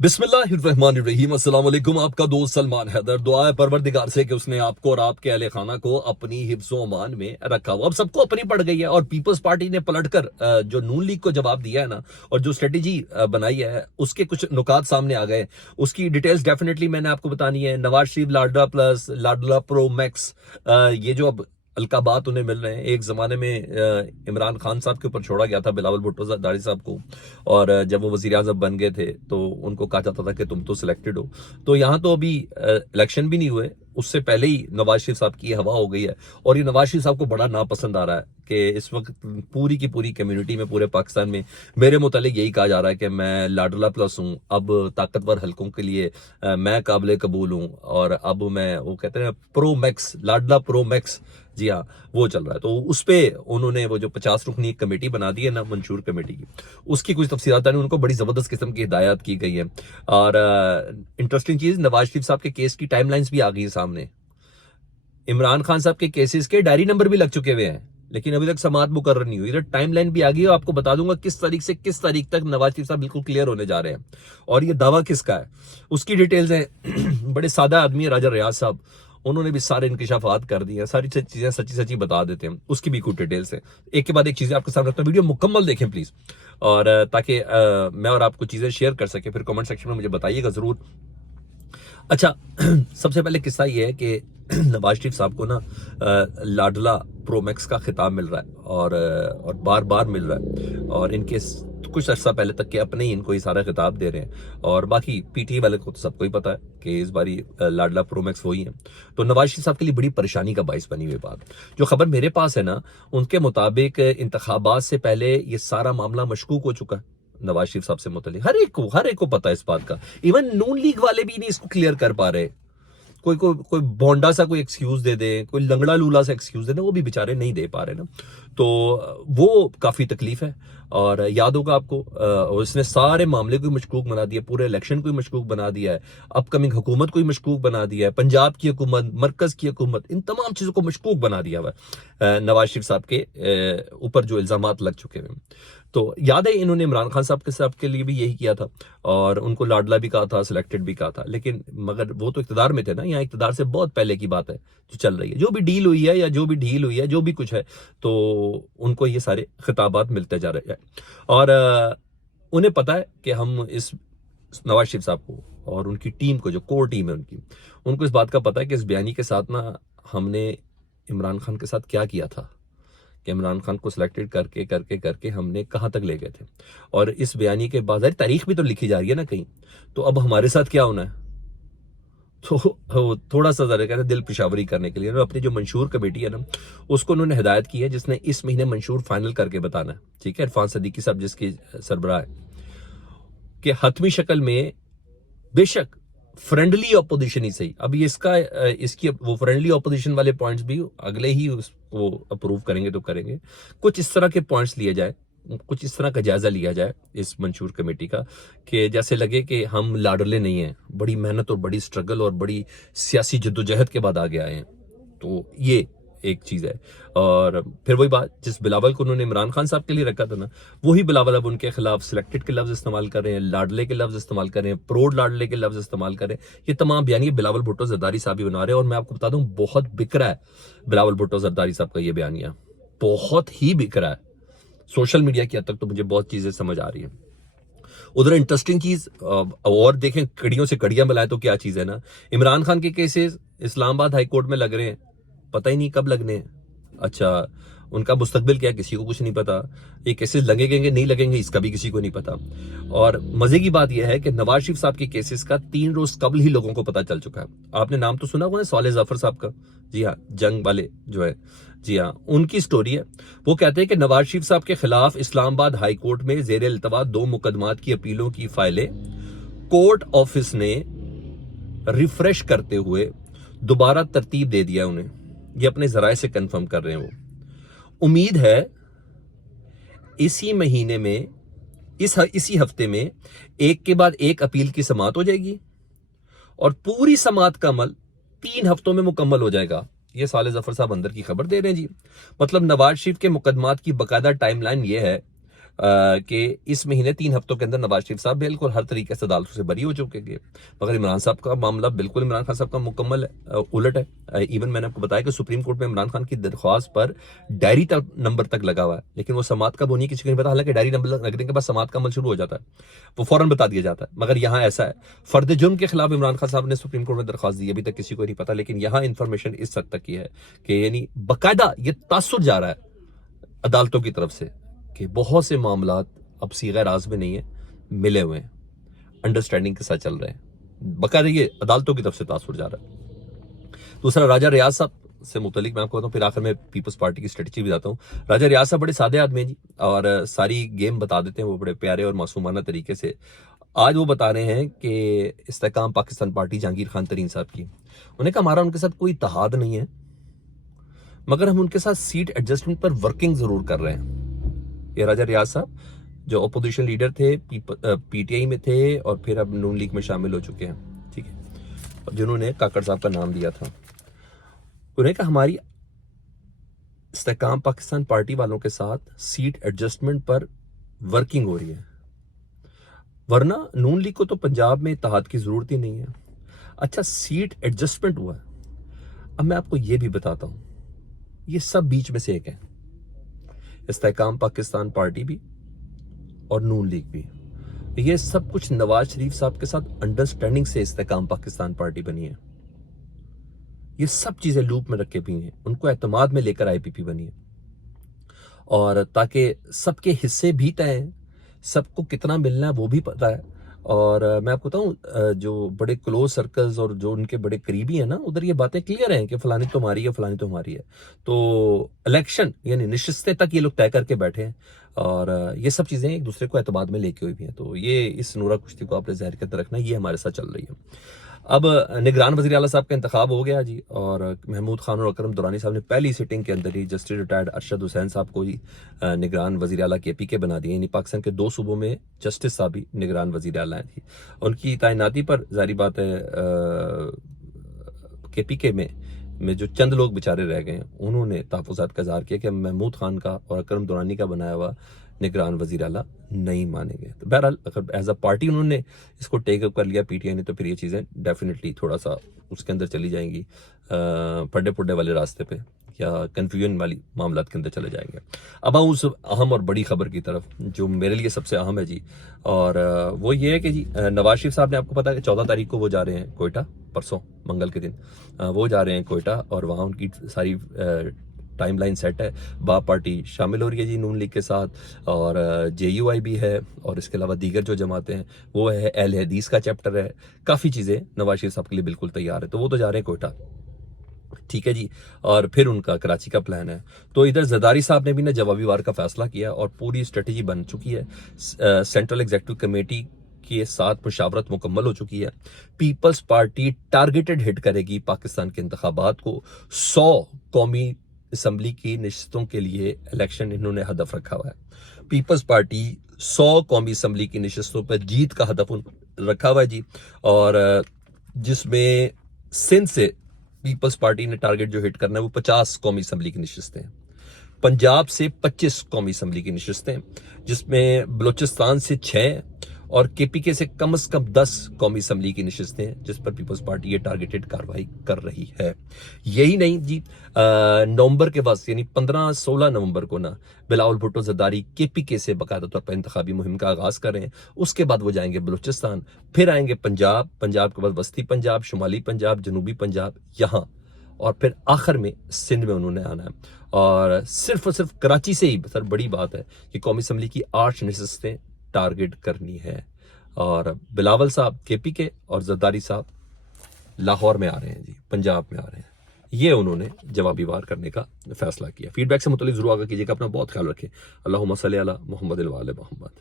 बिस्मिल्लाहिर्रहमानिर्रहीम। अस्सलाम वालेकुम। आपका दोस्त सलमान हैदर। दुआ है परवरदिगार से कि उसने आपको और आपके अहले खाना को अपनी हिफ्ज़ो अमान में रखा हो। अब सबको अपनी पड़ गई है और पीपल्स पार्टी ने पलटकर जो नून लीग को जवाब दिया है ना, और जो स्ट्रेटेजी बनाई है, उसके कुछ नुकात सामने आ गए। उसकी डिटेल्स डेफिनेटली मैंने आपको बतानी है। नवाज शरीफ लाडला प्लस लाडला प्रो मैक्स, ये जो अब अलकाबात उन्हें मिल रहे हैं। एक जमाने में इमरान खान साहब के ऊपर छोड़ा गया था, बिलावल भुट्टो जरदारी साहब को, और जब वो वजीर आज़म बन गए थे तो उनको कहा जाता था कि तुम तो सिलेक्टेड हो। तो यहाँ तो अभी इलेक्शन भी नहीं हुए, उससे पहले ही नवाज शरीफ साहब की हवा हो गई है। और ये नवाज शरीफ साहब को बड़ा नापसंद आ रहा है कि इस वक्त पूरी की पूरी कम्युनिटी में, पूरे पाकिस्तान में मेरे मुतालिक यही कहा जा रहा है कि मैं लाडला प्लस हूँ। अब ताकतवर हलकों के लिए मैं काबिल कबूल हूँ, और अब मैं, वो कहते हैं प्रो मैक्स, लाडला प्रो मैक्स, जी हाँ, वो चल रहा है। तो उस पे उन्होंने वो जो 50 रुकनी कमेटी बना दी है ना, मंशूर कमेटी की, उसकी कुछ तफसीलात ने उनको बड़ी जबरदस्त किस्म की हिदायत की गई है। और इंटरेस्टिंग चीज, नवाज शरीफ साहब के केस की टाइमलाइंस भी आ गई है सामने। इमरान खान साहब के केसेस के डायरी नंबर भी लग चुके हुए हैं, लेकिन अभी तक समाअत मुकर्रर नहीं हुई। इधर टाइमलाइन भी आ गई है, आपको बता दूंगा किस तारीख से किस तारीख तक नवाज शरीफ साहब बिल्कुल क्लियर होने जा रहे हैं। और ये दावा किसका है, उसकी डिटेल्स हैं। बड़े सादा आदमी है राजा रियाज साहब, उन्होंने भी सारे इंकिशाफात कर दिए हैं, सारी चीजें सच्ची सच्ची बता देते हैं। उसकी भी कुछ डिटेल्स है, एक के बाद एक चीजें आपके सामने रखता हूं। वीडियो मुकम्मल देखें प्लीज, और ताकि मैं और आपको चीजें शेयर कर सके। फिर कमेंट सेक्शन में मुझे बताइएगा जरूर। अच्छा, सबसे पहले किस्सा ये है कि नवाज शरीफ साहब को ना लाडला प्रोमैक्स का खिताब मिल रहा है, और बार बार मिल रहा है। और इनके कुछ अर्सा पहले तक के अपने ही इनको ये सारा खिताब दे रहे हैं। और बाकी पीटी वाले को तो सबको ही पता है कि इस बारी लाडला प्रोमैक्स वही है। तो नवाज शरीफ साहब के लिए बड़ी परेशानी का बाइस बनी हुई बात। जो खबर मेरे पास है ना, उनके मुताबिक इंतखाबात से पहले ये सारा मामला मशकूक हो चुका है नवाज शरीफ साहब से मुतल्लिक। हर एक को पता है इस बात का। इवन नून लीग वाले भी नहीं इसको क्लियर कर पा रहे। कोई बोंडा सा कोई एक्सक्यूज दे दे, कोई लंगड़ा लूला सा एक्सक्यूज दे दे, वो भी बेचारे नहीं दे पा रहे ना। तो वो काफी तकलीफ है। और याद होगा आपको, उसने सारे मामले को मशकूक बना दिया, पूरे इलेक्शन को मशकूक बना दिया है, अपकमिंग हुकूमत को मशकूक बना दिया है, पंजाब की हुकूमत, मरकज की हुकूमत, इन तमाम चीजों को मशकूक बना दिया हुआ है नवाज शरीफ साहब के ऊपर जो इल्जामात लग चुके हैं। तो याद है, इन्होंने इमरान खान साहब के लिए भी यही किया था, और उनको लाडला भी कहा था, सिलेक्टेड भी कहा था। लेकिन मगर वो तो इक्तदार में थे ना, यहाँ इक्तदार से बहुत पहले की बात है जो चल रही है। जो भी डील हुई है या जो भी ढील हुई है, जो भी कुछ है, तो उनको ये सारे खिताबात मिलते जा रहे हैं। और उन्हें पता है कि हम इस नवाज शरीफ साहब को और उनकी टीम को, जो कोर टीम है उनको इस बात का पता है कि इस बयानी के साथ ना हमने इमरान खान के साथ क्या किया था, कि इमरान खान को सिलेक्टेड करके करके करके हमने कहां तक ले गए थे। और इस बयानी के बाद तारीख भी तो लिखी जा रही है ना कहीं, तो अब हमारे साथ क्या होना है। तो थोड़ा सा जरा कहते दिल पेशावरी करने के लिए अपनी जो मंशूर कमेटी है ना, उसको उन्होंने हिदायत की है, जिसने इस महीने मंशूर फाइनल करके बताना है। ठीक है, इरफान सदीकी साहब जिसकी सरबराह है, कि हतमी शक्ल में बेशक फ्रेंडली ऑपोजिशन ही सही। अब ये इसकी वो फ्रेंडली ऑपोजिशन वाले पॉइंट्स भी अगले ही उसको अप्रूव करेंगे तो करेंगे। कुछ इस तरह के पॉइंट्स लिए जाए, कुछ इस तरह का जायजा लिया जाए इस मंशूर कमेटी का, कि जैसे लगे कि हम लाडले नहीं हैं, बड़ी मेहनत और बड़ी स्ट्रगल और बड़ी सियासी जद्दोजहद के बाद आगे आए हैं। तो ये एक चीज है। और फिर वही बात, जिस बिलावल को उन्होंने इमरान खान साहब के लिए रखा था ना, वही बिलावल अब उनके खिलाफ सिलेक्टेड के लफ्ज इस्तेमाल कर रहे हैं, लाडले के लफ्ज इस्तेमाल कर रहे हैं, प्रोड लाडले के लफ्ज इस्तेमाल कर रहे हैं। ये तमाम बयानी बिलावल भुट्टो जरदारी साहब ही बना रहे हैं। और मैं आपको बता दूं, बहुत बिक रहा है बिलावल भुट्टो जरदारी साहब का ये बयानिया, बहुत ही बिक रहा है। सोशल मीडिया की हद तक तो मुझे बहुत चीजें समझ आ रही है। उधर इंटरेस्टिंग चीज और देखें, कड़ियों से कड़ियां मिलाएं तो क्या चीज है ना, इमरान खान के केसेस इस्लामाबाद हाई कोर्ट में लग रहे हैं, पता ही नहीं कब लगने हैं। अच्छा, उनका मुस्तकबिल क्या है किसी को कुछ नहीं पता। ये केसेस लगेंगे नहीं लगेंगे इसका भी किसी को नहीं पता। और मजे की बात यह है कि नवाज शरीफ साहब के केसेस का 3 रोज कबल ही लोगों को पता चल चुका है। आपने नाम तो सुना होगा ना, साले जफर साहब का, जी हाँ, जंग वाले जो है, जी हाँ, उनकी स्टोरी है। वो कहते हैं कि नवाज शरीफ साहब के खिलाफ इस्लामाबाद हाई कोर्ट में जेर इल्तवा 2 मुकदमात की अपीलों की फाइलें कोर्ट ऑफिस ने रिफ्रेश करते हुए दोबारा तरतीब दे दिया उन्हें। ये अपने जराए से कंफर्म कर रहे हैं वो। उम्मीद है इसी महीने में, इसी हफ्ते में एक के बाद एक अपील की समाअत हो जाएगी, और पूरी समाअत का अमल 3 हफ्तों में मुकम्मल हो जाएगा। ये साले जफर साहब अंदर की खबर दे रहे हैं जी। मतलब नवाज शरीफ के मुकदमात की बकायदा टाइमलाइन ये है کہ اس مہینے 3 ہفتوں کے اندر نواز شریف صاحب بالکل ہر طریقے سے عدالتوں سے بری ہو چکے گے، مگر عمران صاحب کا معاملہ بالکل عمران خان صاحب کا مکمل الٹ ہے۔ ایون میں نے آپ کو بتایا کہ سپریم کورٹ میں عمران خان کی درخواست پر ڈائری نمبر تک لگا ہوا ہے، لیکن وہ سماعت کب ہونی کسی کو نہیں پتا، حالانکہ ڈائری نمبر لگنے کے بعد سماعت کا عمل شروع ہو جاتا ہے، وہ فوراً بتا دیا جاتا ہے، مگر یہاں ایسا ہے فرد جرم کے خلاف عمران خان صاحب نے سپریم کورٹ میں درخواست دی، ابھی تک کسی کو نہیں پتا، لیکن یہاں انفارمیشن اس حد تک کی ہے کہ یعنی باقاعدہ یہ تاثر جا رہا ہے عدالتوں کی طرف سے کہ بہت سے معاملات اب صیغہ راز میں نہیں ہیں، ملے ہوئے ہیں، انڈرسٹینڈنگ کے ساتھ چل رہے ہیں، باقاعدہ یہ عدالتوں کی طرف سے تاثر جا رہا ہے۔ دوسرا راجہ ریاض صاحب سے متعلق میں آپ کو بتاؤں، پھر آخر میں پیپلز پارٹی کی اسٹریٹجی بھی بتاتا ہوں۔ راجہ ریاض صاحب بڑے سادے آدمی ہیں جی، اور ساری گیم بتا دیتے ہیں وہ بڑے پیارے اور معصومانہ طریقے سے۔ آج وہ بتا رہے ہیں کہ استحکام پاکستان پارٹی جہانگیر خان ترین صاحب کی، انہوں نے کہا ہمارا ان کے ساتھ کوئی اتحاد نہیں ہے، مگر ہم ان کے ساتھ سیٹ ایڈجسٹمنٹ پر ورکنگ ضرور کر رہے ہیں۔ یہ راجہ ریاض صاحب جو اپوزیشن لیڈر تھے، پی ٹی آئی میں تھے اور پھر اب نون لیگ میں شامل ہو چکے ہیں، ٹھیک ہے، جنہوں نے کاکڑ صاحب کا نام دیا تھا، انہوں نے کہا ہماری استحکام پاکستان پارٹی والوں کے ساتھ set adjustment per working who رہی ہے، ورنہ نون لیگ کو تو پنجاب میں اتحاد کی ضرورت ہی نہیں ہے۔ اچھا سیٹ ایڈجسٹمنٹ ہوا ہے، اب میں آپ کو یہ بھی بتاتا ہوں، یہ سب بیچ میں سے ایک ہے، استحکام پاکستان پارٹی بھی اور نون لیگ بھی، یہ سب کچھ نواز شریف صاحب کے ساتھ انڈرسٹینڈنگ سے استحکام پاکستان پارٹی بنی ہے، یہ سب چیزیں لوپ میں رکھے بھی ہیں، ان کو اعتماد میں لے کر آئی پی پی بنی ہے، اور تاکہ سب کے حصے بھی طے ہیں، سب کو کتنا ملنا ہے وہ بھی پتہ ہے۔ اور میں آپ کو بتاؤں جو بڑے کلوز سرکلز اور جو ان کے بڑے قریبی ہیں نا، ادھر یہ باتیں کلیئر ہیں کہ فلانی تو ہماری ہے، فلانی تو ہماری ہے، تو الیکشن یعنی نشستیں تک یہ لوگ طے کر کے بیٹھے ہیں، اور یہ سب چیزیں ایک دوسرے کو اعتماد میں لے کے ہوئی بھی ہیں، تو یہ اس نورہ کشتی کو آپ نے ظاہر کرتے رکھنا، یہ ہمارے ساتھ چل رہی ہے۔ اب نگران وزیر اعلیٰ صاحب کا انتخاب ہو گیا جی، اور محمود خان اور اکرم دورانی صاحب نے پہلی سٹنگ کے اندر ہی جسٹس ریٹائرڈ ارشد حسین صاحب کو ہی نگران وزیر اعلیٰ کے پی کے بنا دیا، یعنی پاکستان کے 2 صوبوں میں جسٹس صاحب ہی نگران وزیر اعلیٰ ہیں تھی، ان کی تعیناتی پر ظاہری بات ہے کے پی کے میں جو چند لوگ بیچارے رہ گئے ہیں، انہوں نے تحفظات کا اظہار کیا کہ محمود خان کا اور اکرم دورانی کا بنایا ہوا نگران وزیر اعلیٰ نہیں مانے گئے، تو بہرحال اگر ایز اے پارٹی انہوں نے اس کو ٹیک اپ کر لیا پی ٹی آئی نے، تو پھر یہ چیزیں ڈیفینیٹلی تھوڑا سا اس کے اندر چلی جائیں گی، پڈے پڈے والے راستے پہ یا کنفیوژن والی معاملات کے اندر چلے جائیں گے۔ اب آؤں اس اہم اور بڑی خبر کی طرف جو میرے لیے سب سے اہم ہے جی، اور وہ یہ ہے کہ جی نواز شریف صاحب نے آپ کو پتا ہے کہ 14 تاریخ کو وہ جا رہے ہیں کوئٹہ، پرسوں منگل کے دن وہ جا رہے ہیں کوئٹہ، اور وہاں ان کی ساری ٹائم لائن سیٹ ہے، با پارٹی شامل ہو رہی ہے جی نون لیگ کے ساتھ، اور جے یو آئی بھی ہے، اور اس کے علاوہ دیگر جو جماعتیں ہیں وہ ہے، اہل حدیث کا چیپٹر ہے، کافی چیزیں نواز شریف صاحب کے لیے بالکل تیار ہے، تو وہ تو جا رہے ہیں کوئٹہ، ٹھیک ہے جی، اور پھر ان کا کراچی کا پلان ہے۔ تو ادھر زرداری صاحب نے بھی نا جوابی وار کا فیصلہ کیا اور پوری اسٹریٹجی بن چکی ہے، سینٹرل ایگزیکٹو کمیٹی کے ساتھ مشاورت مکمل ہو چکی ہے، پیپلز پارٹی ٹارگیٹڈ ہٹ کرے گی پاکستان کے انتخابات کو، 100 قومی اسمبلی کی نشستوں کے لیے الیکشن انہوں نے ہدف رکھا ہوا ہے، پیپلز پارٹی 100 قومی اسمبلی کی نشستوں پر جیت کا ہدف رکھا ہوا ہے جی، اور جس میں سندھ سے پیپلز پارٹی نے ٹارگٹ جو ہٹ کرنا ہے وہ 50 قومی اسمبلی کی نشستیں ہیں، پنجاب سے 25 قومی اسمبلی کی نشستیں، جس میں بلوچستان سے 6 اور کے پی کے سے کم از کم 10 قومی اسمبلی کی نشستیں ہیں، جس پر پیپلز پارٹی یہ ٹارگیٹڈ کارروائی کر رہی ہے۔ یہی نہیں جی، نومبر کے بعد یعنی 15-16 نومبر کو نا بلاول بھٹو زرداری کے پی کے سے باقاعدہ طور پر انتخابی مہم کا آغاز کر رہے ہیں، اس کے بعد وہ جائیں گے بلوچستان، پھر آئیں گے پنجاب کے بعد وسطی پنجاب، شمالی پنجاب، جنوبی پنجاب یہاں، اور پھر آخر میں سندھ میں انہوں نے آنا ہے، اور صرف کراچی سے ہی سر بڑی بات ہے کہ قومی اسمبلی کی 8 نشستیں ٹارگٹ کرنی ہے، اور بلاول صاحب کے پی کے اور زرداری صاحب لاہور میں آ رہے ہیں جی، پنجاب میں آ رہے ہیں، یہ انہوں نے جوابی وار کرنے کا فیصلہ کیا۔ فیڈ بیک سے متعلق ضرور آگاہ کیجیے گا، اپنا بہت خیال رکھیں، اللہم صلی علی محمد و آل محمد۔